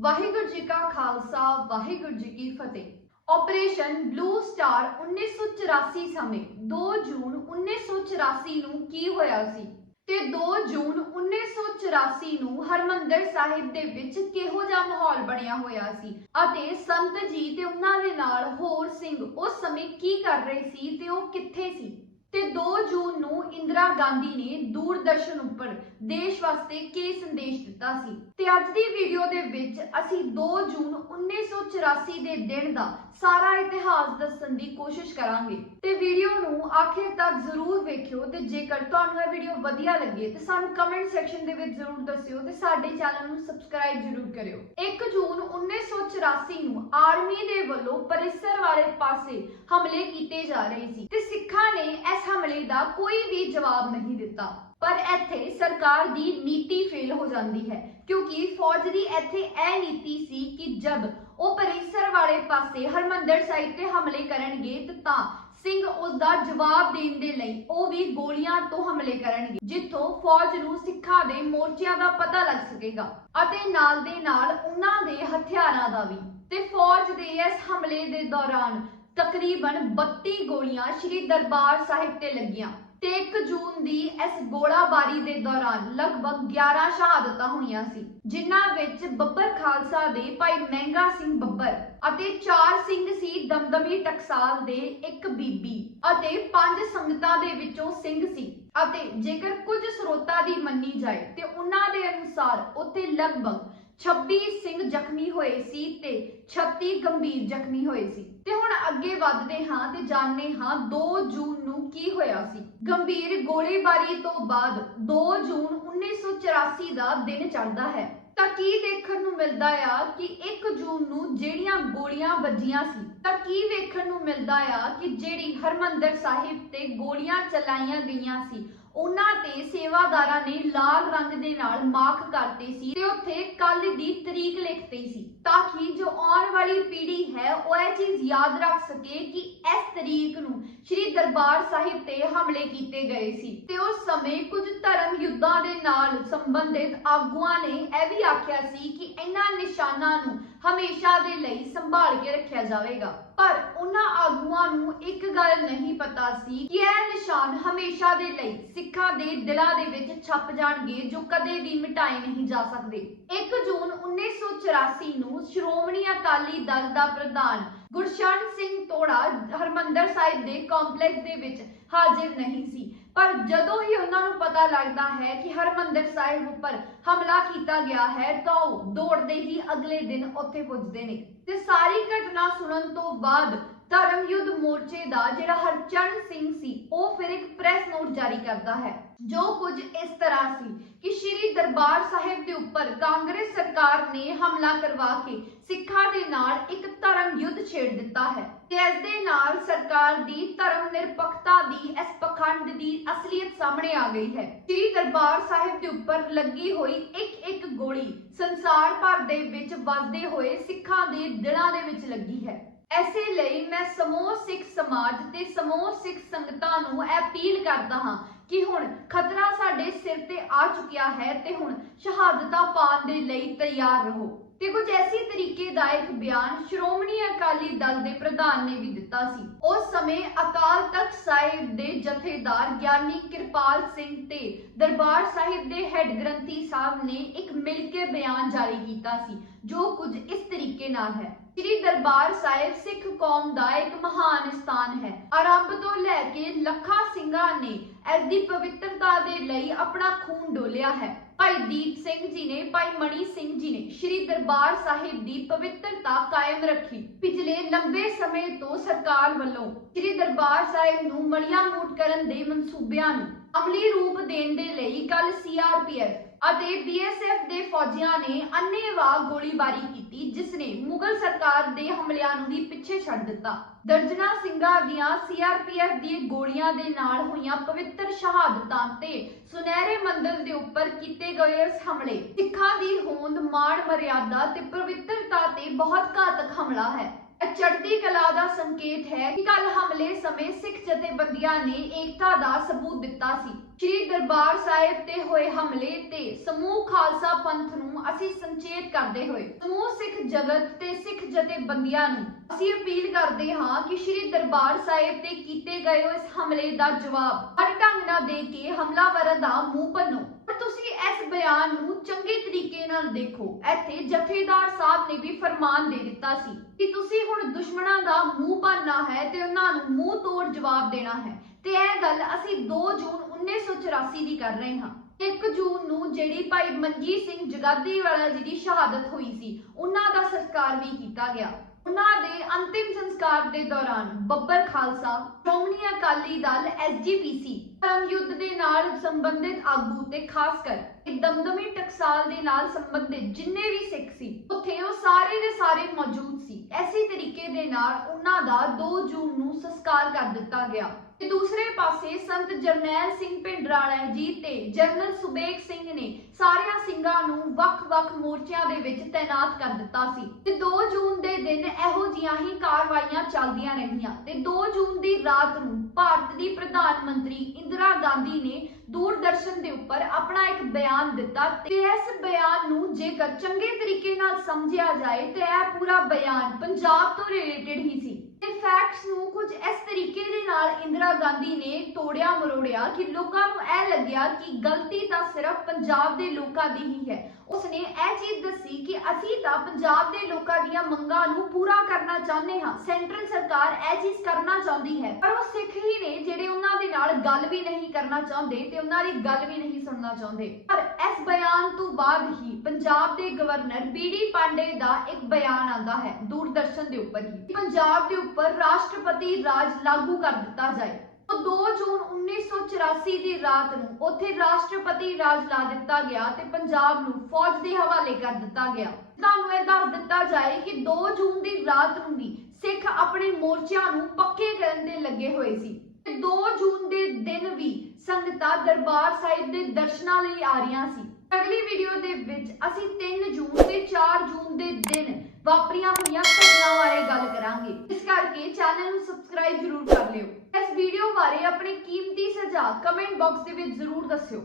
ਵਾਹਿਗੁਰੂ ਜੀ ਕਾ ਖਾਲਸਾ, ਵਾਹਿਗੁਰੂ ਜੀ ਕੀ ਫਤਿਹ। Operation blue star 1984 ਸਮੇਂ 2 ਜੂਨ 1984 ਨੂੰ ਕੀ ਹੋਇਆ ਸੀ? ਤੇ 2 ਜੂਨ 1984 ਨੂੰ ਹਰਮੰਦਰ ਸਾਹਿਬ ਦੇ ਵਿੱਚ ਕਿਹੋ ਜਿਹਾ ਮਾਹੌਲ ਬਣਿਆ ਹੋਇਆ ਸੀ? ਅਤੇ ਸੰਤ ਜੀ ਤੇ ਉਹਨਾਂ ਦੇ ਨਾਲ ਹੋਰ ਸਿੰਘ ਉਸ ਸਮੇਂ ਕੀ ਕਰ ਰਹੇ ਸੀ ਤੇ ਉਹ ਕਿੱਥੇ ਸੀ? ਤੇ 2 ਜੂਨ ਨੂੰ ਇੰਦਰਾ ਗਾਂਧੀ ਨੇ ਦੂਰਦਰਸ਼ਨ ਉੱਪਰ ਦੇਸ਼ ਵਾਸਤੇ ਕੀ ਸੰਦੇਸ਼ ਦਿੱਤਾ ਸੀ? ਤੇ ਅੱਜ ਦੀ ਵੀਡੀਓ ਦੇ ਵਿੱਚ ਅਸੀਂ 2 ਜੂਨ 1984 ਦੇ ਦਿਨ ਦਾ ਸਾਰਾ ਇਤਿਹਾਸ ਦੱਸਣ ਦੀ ਕੋਸ਼ਿਸ਼ ਕਰਾਂਗੇ। ਤੇ ਵੀਡੀਓ ਨੂੰ ਆਖਿਰ ਤੱਕ ਜ਼ਰੂਰ ਵੇਖਿਓ ਤੇ ਜੇਕਰ ਤੁਹਾਨੂੰ ਇਹ ਵੀਡੀਓ ਵਧੀਆ ਲੱਗੇ ਤੇ ਸਾਨੂੰ ਕਮੈਂਟ ਸੈਕਸ਼ਨ ਦੇ ਵਿੱਚ ਜ਼ਰੂਰ ਦੱਸਿਓ ਤੇ ਸਾਡੇ ਚੈਨਲ ਨੂੰ ਸਬਸਕ੍ਰਾਈਬ ਜ਼ਰੂਰ ਕਰਿਓ। 1 ਜੂਨ 1984 ਨੂੰ ਆਰਮੀ ਦੇ ਵੱਲੋਂ ਪਰਿਸਰ ਵਾਲੇ ਪਾਸੇ ਹਮਲੇ ਕੀਤੇ ਜਾ ਰਹੇ ਸੀ ਤੇ ਸਿੱਖਾਂ ਨੇ ਇਸ ਹਮਲੇ ਦਾ ਕੋਈ ਵੀ ਜਵਾਬ ਨਹੀਂ ਦਿੱਤਾ। ਪਰ ਇੱਥੇ ਸਰਕਾਰ ਦੀ ਨੀਤੀ ਫੇਲ ਹੋ ਜਾਂਦੀ ਹੈ, ਕਿਉਂਕਿ ਫੌਜ ਦੀ ਇੱਥੇ ਇਹ ਨੀਤੀ ਸੀ ਕਿ ਜਦ ਉਹ ਪਰਿਸਰ ਵਾਲੇ ਪਾਸੇ ਹਰਮੰਦਰ ਸਾਹਿਬ ਤੇ ਹਮਲੇ ਕਰਨਗੇ ਤਾਂ ਸਿੰਘ ਉਸ ਦਾ ਜਵਾਬ ਦੇਣ ਦੇ ਲਈ ਉਹ ਵੀ ਗੋਲੀਆਂ ਤੋਂ ਹਮਲੇ ਕਰਨਗੇ, ਜਿੱਥੋਂ ਫੌਜ ਨੂੰ ਸਿੱਖਾਂ ਦੇ ਮੋਰਚਿਆਂ ਦਾ ਪਤਾ ਲੱਗ ਸਕੇਗਾ ਅਤੇ ਨਾਲ ਦੇ ਨਾਲ ਉਹਨਾਂ ਦੇ ਹਥਿਆਰਾਂ ਦਾ ਵੀ। ਤੇ ਫੌਜ ਦੇ ਇਸ ਹਮਲੇ ਦੇ ਦੌਰਾਨ ਤਕਰੀਬਨ 32 ਗੋਲੀਆਂ ਸ਼੍ਰੀ ਦਰਬਾਰ ਸਾਹਿਬ ਤੇ ਲੱਗੀਆਂ ਤੇ 1 ਜੂਨ ਦੀ ਇਸ ਗੋਲਾਬਾਰੀ ਦੇ ਦੌਰਾਨ ਲਗਭਗ 11 ਸ਼ਹਾਦਤਾਂ ਹੋਈਆਂ ਸੀ, ਜਿਨ੍ਹਾਂ ਵਿੱਚ ਬੱਬਰ ਖਾਲਸਾ ਦੇ ਭਾਈ ਮਹਿੰਗਾ ਸਿੰਘ ਬੱਬਰ ਅਤੇ ਚਾਰ ਸਿੰਘ ਸੀ ਦਮਦਮੀ ਟਕਸਾਲ ਦੇ ਇੱਕ ਬੀਬੀ ਅਤੇ ਪੰਜ ਸੰਗਤਾਂ ਦੇ ਵਿੱਚੋਂ ਸਿੰਘ ਸੀ ਅਤੇ ਜੇਕਰ ਕੁਝ ਸਰੋਤਾਂ ਦੀ ਮੰਨੀ ਜਾਏ ਤੇ ਉਹਨਾਂ ਦੇ ਅਨੁਸਾਰ ਉੱਥੇ ਲਗਭਗ 26 ਸਿੰਘ ਜ਼ਖਮੀ ਹੋਏ ਸੀ ਤੇ 36 ਗੰਭੀਰ ਜ਼ਖਮੀ ਹੋਏ ਸੀ। ਤੇ ਹੁਣ ਅੱਗੇ ਵੱਧਦੇ ਹਾਂ ਤੇ ਜਾਣਦੇ ਹਾਂ 2 ਜੂਨ ਨੂੰ ਕੀ ਹੋਇਆ ਸੀ। ਗੰਭੀਰ ਗੋਲੀਬਾਰੀ ਤੋਂ ਬਾਅਦ 2 ਜੂਨ 1984 ਦਾ ਦਿਨ ਚੜ੍ਹਦਾ ਹੈ। ਤਾਂ ਕੀ ਦੇਖਣ ਨੂੰ ਮਿਲਦਾ ਆ ਕਿ 1 ਜੂਨ ਨੂੰ ਜਿਹੜੀਆਂ ਗੋਲੀਆਂ ਵੱਜੀਆਂ ਸੀ, ਤਾਂ ਕੀ ਵੇਖਣ ਨੂੰ ਮਿਲਦਾ ਆ ਕਿ ਜਿਹੜੀ ਹਰਮੰਦਰ ਸਾਹਿਬ ਤੇ ਗੋਲੀਆਂ ਚਲਾਈਆਂ ਗਈਆਂ ਸੀ ਉਹਨਾਂ ਤੇ ਸੇਵਾਦਾਰਾਂ ਨੇ ਲਾਲ ਰੰਗ ਦੇ ਨਾਲ ਮਾਰਕ ਕਰਤੇ ਸੀ ਤੇ ਉੱਥੇ ਕੱਲ ਦੀ ਤਰੀਕ ਲਿਖਤੀ ਸੀ, ਤਾਂ ਕਿ ਜੋ ਆਉਣ ਵਾਲੀ ਪੀੜ੍ਹੀ ਹੈ, ਉਹ ਇਹ ਚੀਜ਼ ਯਾਦ ਰੱਖ ਸਕੇ ਕਿ ਇਸ ਤਰੀਕ ਨੂੰ ਸ਼੍ਰੀ ਦਰਬਾਰ ਸਾਹਿਬ ਤੇ ਹਮਲੇ ਕੀਤੇ ਗਏ ਸੀ। ਤੇ ਉਸ ਸਮੇਂ ਕੁਝ ਧਰਮ ਯੁੱਧਾਂ ਦੇ ਨਾਲ ਸੰਬੰਧਿਤ ਆਗੂਆਂ ਨੇ ਇਹ ਵੀ ਆਖਿਆ ਸੀ ਕਿ ਇਹਨਾਂ ਨਿਸ਼ਾਨਾਂ ਨੂੰ ਹਮੇਸ਼ਾ ਦੇ ਲਈ ਸੰਭਾਲ ਕੇ ਰੱਖਿਆ ਜਾਵੇਗਾ। ਪਰ ਉਹਨਾਂ ਆਗੂਆਂ ਨੂੰ ਇੱਕ ਗੱਲ ਨਹੀਂ ਪਤਾ ਸੀ ਕਿ ਇਹ ਨਿਸ਼ਾਨ ਹਮੇਸ਼ਾ ਦੇ ਲਈ ਸਿੱਖਾਂ ਦੇ ਦਿਲਾਂ ਦੇ ਵਿੱਚ ਛਪ ਜਾਣਗੇ ਜੋ ਕਦੇ ਵੀ ਮਿਟਾਏ ਨਹੀਂ ਜਾ ਸਕਦੇ। 1 ਜੂਨ 1984 ਨੂੰ ਸ਼੍ਰੋਮਣੀ ਅਕਾਲੀ ਦਲ ਦਾ ਪ੍ਰਧਾਨ ਗੁਰਸ਼ਰਨ ਸਿੰਘ ਤੋੜਾ ਹਰਮੰਦਰ ਸਾਹਿਬ ਦੇ ਕੰਪਲੈਕਸ ਦੇ ਵਿੱਚ ਹਾਜ਼ਰ ਨਹੀਂ ਸੀ। ਪਰ ਜਦੋਂ ਹੀ ਉਹਨਾਂ ਨੂੰ ਪਤਾ ਲੱਗਦਾ ਹੈ ਕਿ ਹਰਮੰਦਰ ਸਾਹਿਬ ਉੱਪਰ ਹਮਲਾ ਕੀਤਾ ਗਿਆ ਹੈ, ਤਾਂ ਉਹ ਦੌੜਦੇ ਹੀ ਅਗਲੇ ਦਿਨ ਉੱਥੇ ਪੁੱਜਦੇ ਨੇ। ਤੇ ਸਾਰੀ ਘਟਨਾ ਸੁਣਨ ਤੋਂ ਬਾਅਦ ਧਰਮ ਯੁੱਧ ਮੋਰਚੇ ਦਾ ਜਿਹੜਾ ਹਰਚਰਨ ਸਿੰਘ ਸੀ, ਉਹ ਫਿਰ ਇੱਕ ਪ੍ਰੈਸ ਨੋਟ ਜਾਰੀ ਕਰਦਾ ਹੈ, ਜੋ ਕੁਝ ਇਸ ਤਰ੍ਹਾਂ ਸੀ ਕਿ ਸ਼੍ਰੀ ਦਰਬਾਰ ਸਾਹਿਬ ਦੇ ਉੱਪਰ ਕਾਂਗਰਸ ਸਰਕਾਰ ਨੇ ਹਮਲਾ ਕਰਵਾ ਕੇ ਸਿੱਖਾਂ ਦੇ ਨਾਲ ਇੱਕ ਧਰਮ ਯੁੱਧ ਛੇੜ ਦਿੱਤਾ ਹੈ। ਤੇ ਇਸ ਦੇ ਨਾਲ ਸਰਕਾਰ ਦੀ ਧਰਮ ਨਿਰਪੱਖਤਾ ਦੀ ਇਸ ਪਖੰਡ ਦੀ ਅਸਲੀਅਤ ਸਾਹਮਣੇ ਆ ਗਈ ਹੈ। ਸ਼੍ਰੀ ਦਰਬਾਰ ਸਾਹਿਬ ਦੇ ਉੱਪਰ ਲੱਗੀ ਹੋਈ ਇੱਕ ਇੱਕ ਗੋਲੀ ਸੰਸਾਰ ਭਰ ਦੇ ਵਿੱਚ ਵੱਸਦੇ ਹੋਏ ਸਿੱਖਾਂ ਦੇ ਦਿਲਾਂ ਦੇ ਵਿੱਚ ਲੱਗੀ ਹੈ। ਐਸੇ ਲਈ ਮੈਂ ਸਮੂਹ ਸਿੱਖ ਸਮਾਜ ਤੇ ਸਮੂਹ ਸਿੱਖ ਸੰਗਤਾਂ ਨੂੰ ਅਪੀਲ ਕਰਦਾ ਹਾਂ ਕਿ ਹੁਣ ਖਤਰਾ ਸਾਡੇ ਸਿਰ ਤੇ ਆ ਚੁੱਕਿਆ ਹੈ ਤੇ ਹੁਣ ਸ਼ਹਾਦਤਾਂ ਪਾਉਣ ਦੇ ਲਈ ਤਿਆਰ ਰਹੋ। ਤੇ ਕੁਝ ਐਸੀ ਤਰੀਕੇ ਦਾ ਇੱਕ ਬਿਆਨ ਸ਼੍ਰੋਮਣੀ ਅਕਾਲੀ ਦਲ ਦੇ ਪ੍ਰਧਾਨ ਨੇ ਵੀ ਦਿੱਤਾ ਸੀ। ਉਸ ਸਮੇਂ ਅਕਾਲ ਤਖਤ ਸਾਹਿਬ ਦੇ ਜਥੇਦਾਰ ਗਿਆਨੀ ਕਿਰਪਾਲ ਸਿੰਘ ਤੇ ਦਰਬਾਰ ਸਾਹਿਬ ਦੇ ਹੈੱਡ ਗ੍ਰੰਥੀ ਸਾਹਿਬ ਨੇ ਇੱਕ ਮਿਲ ਕੇ ਬਿਆਨ ਜਾਰੀ ਕੀਤਾ ਸੀ, ਜੋ ਕੁਝ ਇਸ ਤਰੀਕੇ ਨਾਲ ਹੈ। ਸ੍ਰੀ ਦਰਬਾਰ ਸਾਹਿਬ ਸਿੱਖ ਕੌਮ ਦਾ ਇੱਕ ਮਹਾਨ ਸਥਾਨ ਹੈ। ਆਰੰਭ ਤੋਂ ਲੈ ਕੇ ਲੱਖਾਂ ਸਿੰਘਾਂ ਨੇ ਇਸ ਦੀ ਪਵਿੱਤਰਤਾ ਦੇ ਲਈ ਆਪਣਾ ਖੂਨ ਡੋਲਿਆ ਹੈ। ਭਾਈ ਦੀਪ ਸਿੰਘ ਜੀ ਨੇ, ਭਾਈ ਮਣੀ ਸਿੰਘ ਜੀ ਨੇ ਸ਼੍ਰੀ ਦਰਬਾਰ ਸਾਹਿਬ ਦੀ ਪਵਿੱਤਰਤਾ ਕਾਇਮ ਰੱਖੀ। ਪਿਛਲੇ ਲੰਬੇ ਸਮੇਂ ਤੋਂ ਸਰਕਾਰ ਵੱਲੋਂ ਸ਼੍ਰੀ ਦਰਬਾਰ ਸਾਹਿਬ ਨੂੰ ਮਲੀਆਂ ਮੂਟ ਕਰਨ ਦੇ ਮਨਸੂਬਿਆਂ ਨੂੰ ਅਮਲੀ ਰੂਪ ਦੇਣ ਦੇ ਲਈ ਕੱਲ ਸੀਆਰਪੀਐਫ ਅਤੇ ਬੀਐਸਐਫ ਦੇ ਫੌਜੀਆਂ ਨੇ ਅੰਨ੍ਹੇਵਾਹ ਗੋਲੀਬਾਰੀ ਕੀਤੀ ਜਿਸ ਨੇ ਮੁਗਲ ਸਰਕਾਰ ਦੇ ਹਮਲਿਆਂ ਨੂੰ ਵੀ ਪਿੱਛੇ ਛੱਡ ਦਿੱਤਾ। ਦਰਜਨਾ ਸਿੰਘਾਂ ਦੀਆਂ ਸੀਆਰਪੀਐਫ ਦੀਆਂ ਗੋਲੀਆਂ ਦੇ ਨਾਲ ਹੋਈਆਂ ਪਵਿੱਤਰ ਸ਼ਹਾਦਤਾਂ ਤੇ ਸੁਨਹਿਰੇ ਮੰਦਿਰ ਦੇ ਉੱਪਰ ਕੀਤੇ ਗਏ ਇਸ ਹਮਲੇ। ਸਿੱਖਾਂ ਦੀ ਹੋਂਦ ਮਾਣ ਮਰਿਆਦਾ ਤੇ ਪਵਿੱਤਰਤਾ ਤੇ ਬਹੁਤ ਘਾਤਕ ਹਮਲਾ ਹੈ। ਇਹ ਚੜ੍ਹਦੀ ਕਲਾ ਦਾ ਸੰਕੇਤ ਹੈ ਕਿ ਕੱਲ ਹਮਲੇ ਸਮੇਂ ਸਿੱਖ ਜਥੇਬੰਦੀਆਂ ਨੇ ਏਕਤਾ ਦਾ ਸਬੂਤ ਦਿੱਤਾ ਸੀ। ਸ਼੍ਰੀ ਦਰਬਾਰ ਸਾਹਿਬ ਤੇ ਹੋਏ ਹਮਲੇ ਤੇ ਸਮੂਹ ਖਾਲਸਾ ਪੰਥ ਨੂੰ ਅਸੀਂ ਸੰਚੇਤ ਕਰਦੇ ਹੋਏ, ਸਮੂਹ ਸਿੱਖ ਜਗਤ ਤੇ ਸਿੱਖ ਜਥੇਬੰਦੀਆਂ ਨੂੰ ਅਸੀਂ ਅਪੀਲ ਕਰਦੇ ਹਾਂ ਕਿ ਸ਼੍ਰੀ ਦਰਬਾਰ ਸਾਹਿਬ ਤੇ ਕੀਤੇ ਗਏ ਇਸ ਹਮਲੇ ਦਾ ਜਵਾਬ ਹਰ ਢੰਗ ਨਾਲ ਦੇ ਕੇ ਹਮਲਾਵਰਾਂ ਦਾ ਮੂੰਹ ਭੰਨੋ। ਪਰ ਤੁਸੀਂ ਇਸ ਬਿਆਨ ਨੂੰ ਚੰਗੇ ਤਰੀਕੇ ਨਾਲ ਦੇਖੋ। ਇੱਥੇ ਜਥੇਦਾਰ ਸਾਹਿਬ ਨੇ ਵੀ ਫਰਮਾਨ ਦੇ ਦਿੱਤਾ ਸੀ ਕਿ ਤੁਸੀਂ ਹੁਣ ਦੁਸ਼ਮਣਾਂ ਦਾ ਮੂੰਹ ਭੰਨਣਾ ਹੈ ਤੇ ਉਹਨਾਂ ਨੂੰ ਮੂੰਹ ਤੋੜ ਜਵਾਬ ਦੇਣਾ ਹੈ। ਤੇ ਇਹ ਗੱਲ ਅਸੀਂ 2 ਜੂਨ 1984 ਦੀ ਕਰ ਰਹੇ ਹਾਂ। 1 ਜੂਨ ਨੂੰ ਜਿਹੜੀ ਭਾਈ ਮਨਜੀਤ ਸਿੰਘ ਜਗਾਦੀ ਵਾਲਾ ਜੀ ਦੀ ਸ਼ਹਾਦਤ ਹੋਈ ਸੀ, ਉਹਨਾਂ ਦਾ ਸੰਸਕਾਰ ਵੀ ਕੀਤਾ ਗਿਆ। ਉਹਨਾਂ ਦੇ ਅੰਤਿਮ ਸੰਸਕਾਰ ਦੇ ਦੌਰਾਨ ਬੱਬਰ ਖਾਲਸਾ, ਸ਼੍ਰੋਮਣੀ ਅਕਾਲੀ ਦਲ ਐਸਜੀਪੀਸੀ ਧਰਮ ਯੁੱਧ ਦੇ ਨਾਲ ਸੰਬੰਧਿਤ ਆਗੂ ਤੇ ਖਾਸ ਕਰ ਦਮਦਮੀ ਟਕਸਾਲ ਦੇ ਨਾਲ ਸੰਬੰਧਿਤ ਜਿੰਨੇ ਵੀ ਸਿੱਖ ਸੀ, ਉੱਥੇ ਉਹ ਸਾਰੇ ਦੇ ਸਾਰੇ ਮੌਜੂਦ ਸੀ। ਐਸੀ ਤਰੀਕੇ ਦੇ ਨਾਲ ਉਹਨਾਂ ਦਾ 2 ਜੂਨ ਨੂੰ ਸੰਸਕਾਰ ਕਰ ਦਿੱਤਾ ਗਿਆ। ਤੇ ਦੂਸਰੇ ਪਾਸੇ ਸੰਤ ਜਰਨੈਲ ਸਿੰਘ ਭਿੰਡਰਾਣਾ ਜੀ ਤੇ ਜਰਨਲ ਸੁਬੇਗ ਸਿੰਘ ਨੇ ਸਾਰਿਆਂ ਸਿੰਘਾਂ ਨੂੰ ਵੱਖ-ਵੱਖ ਮੋਰਚਿਆਂ ਦੇ ਵਿੱਚ ਤਾਇਨਾਤ ਕਰ ਦਿੱਤਾ ਸੀ। ਤੇ 2 ਜੂਨ ਦੇ ਦਿਨ ਇਹੋ ਜਿਹੀਆਂ ਹੀ ਕਾਰਵਾਈਆਂ ਚੱਲਦੀਆਂ ਰਹੀਆਂ। ਤੇ 2 ਜੂਨ ਦੀ ਰਾਤ ਨੂੰ ਭਾਰਤ ਦੀ ਪ੍ਰਧਾਨ ਮੰਤਰੀ ਇੰਦਰਾ ਗਾਂਧੀ ਨੇ ਦੂਰਦਰਸ਼ਨ ਦੇ ਉੱਪਰ ਆਪਣਾ ਇੱਕ ਬਿਆਨ ਦਿੱਤਾ ਤੇ ਇਸ ਬਿਆਨ ਨੂੰ ਜੇਕਰ ਚੰਗੇ ਤਰੀਕੇ ਨਾਲ ਸਮਝਿਆ ਜਾਏ ਤੇ ਇਹ ਪੂਰਾ ਬਿਆਨ ਪੰਜਾਬ ਤੋਂ ਰਿਲੇਟਡ ਹੀ ਸੀ। ਤੇ ਫੈਕਟਸ ਨੂੰ ਕੁਝ ਇਸ ਤਰੀਕੇ ਦੇ ਨਾਲ ਇੰਦਰਾ ਗਾਂਧੀ ਨੇ ਤੋੜਿਆ ਮਰੋੜਿਆ ਕਿ ਲੋਕਾਂ ਨੂੰ ਇਹ ਲੱਗਿਆ ਕਿ ਗਲਤੀ ਤਾਂ ਸਿਰਫ ਪੰਜਾਬ ਦੇ ਲੋਕਾਂ ਦੀ ਹੀ ਹੈ। ਉਸਨੇ ਇਹ ਚੀਜ਼ ਦੱਸੀ ਕਿ ਅਸੀਂ ਤਾਂ ਪੰਜਾਬ ਦੇ ਲੋਕਾਂ ਦੀਆਂ ਮੰਗਾਂ ਨੂੰ ਪੂਰਾ ਕਰਨਾ ਚਾਹੁੰਦੇ ਹਾਂ। ਸੈਂਟਰਲ ਸਰਕਾਰ ਇਹ ਚੀਜ਼ ਕਰਨਾ ਚਾਹੁੰਦੀ ਹੈ। ਪਰ ਉਹ ਸਿੱਖ ਹੀ ਨੇ ਜਿਹੜੇ ਉਹਨਾਂ ਦੇ ਨਾਲ ਗੱਲ ਵੀ ਨਹੀਂ ਕਰਨਾ ਚਾਹੁੰਦੇ ਤੇ ਉਹਨਾਂ ਦੀ ਗੱਲ ਵੀ ਨਹੀਂ ਸੁਣਨਾ ਚਾਹੁੰਦੇ। ਪਰ ਇਸ ਬਿਆਨ ਤੋਂ ਬਾਅਦ ਹੀ ਪੰਜਾਬ ਦੇ ਗਵਰਨਰ ਬੀਡੀ ਪਾਂਡੇ ਦਾ ਇੱਕ ਬਿਆਨ ਆਂਦਾ ਹੈ ਦੂਰਦਰਸ਼ਨ ਦੇ ਉੱਪਰ ਹੀ ਪੰਜਾਬ ਦੇ ਉੱਪਰ ਰਾਸ਼ਟਰਪਤੀ ਰਾਜ ਲਾਗੂ ਕਰ ਦਿੱਤਾ ਜਾਏ। ਉਹ 2 ਜੂਨ 1984 ਦੀ ਰਾਤ ਨੂੰ ਉੱਥੇ ਰਾਸ਼ਟਰਪਤੀ ਰਾਜ ਲਾ ਦਿੱਤਾ ਗਿਆ ਤੇ ਪੰਜਾਬ ਨੂੰ ਫੌਜ ਦੇ ਹਵਾਲੇ ਕਰ ਦਿੱਤਾ ਗਿਆ। ਤੁਹਾਨੂੰ ਇਹ ਦੱਸ ਦਿੱਤਾ ਜਾਏ ਕਿ 2 ਜੂਨ ਦੀ ਰਾਤ ਨੂੰ ਵੀ ਸਿੱਖ ਆਪਣੇ ਮੋਰਚਿਆਂ ਨੂੰ ਪੱਕੇ ਕਰਨ ਦੇ ਲੱਗੇ ਹੋਏ ਸੀ। ਤੇ 2 ਜੂਨ ਦੇ ਦਿਨ ਵੀ ਸੰਗਤਾਂ ਦਰਬਾਰ ਸਾਹਿਬ ਦੇ ਦਰਸ਼ਨਾਂ ਲਈ ਆ ਰਹੀਆਂ ਸੀ। ਅਗਲੀ ਵੀਡੀਓ ਦੇ ਵਿੱਚ ਅਸੀਂ 3 ਜੂਨ ਤੇ 4 ਜੂਨ ਦੇ ਦਿਨ ਵਾਪਰੀਆਂ ਹੋਈਆਂ ਘਟਨਾਵਾਂ ਬਾਰੇ ਗੱਲ ਕਰਾਂਗੇ। ਇਸ ਕਰਕੇ ਚੈਨਲ ਨੂੰ ਸਬਸਕ੍ਰਾਈਬ ਜ਼ਰੂਰ ਕਰ ਲਿਓ। ਇਸ ਵੀਡੀਓ ਬਾਰੇ ਆਪਣੇ ਕੀਮਤੀ ਸੁਝਾਅ ਕਮੈਂਟ ਬਾਕਸ ਦੇ ਵਿੱਚ ਜ਼ਰੂਰ ਦੱਸਿਓ।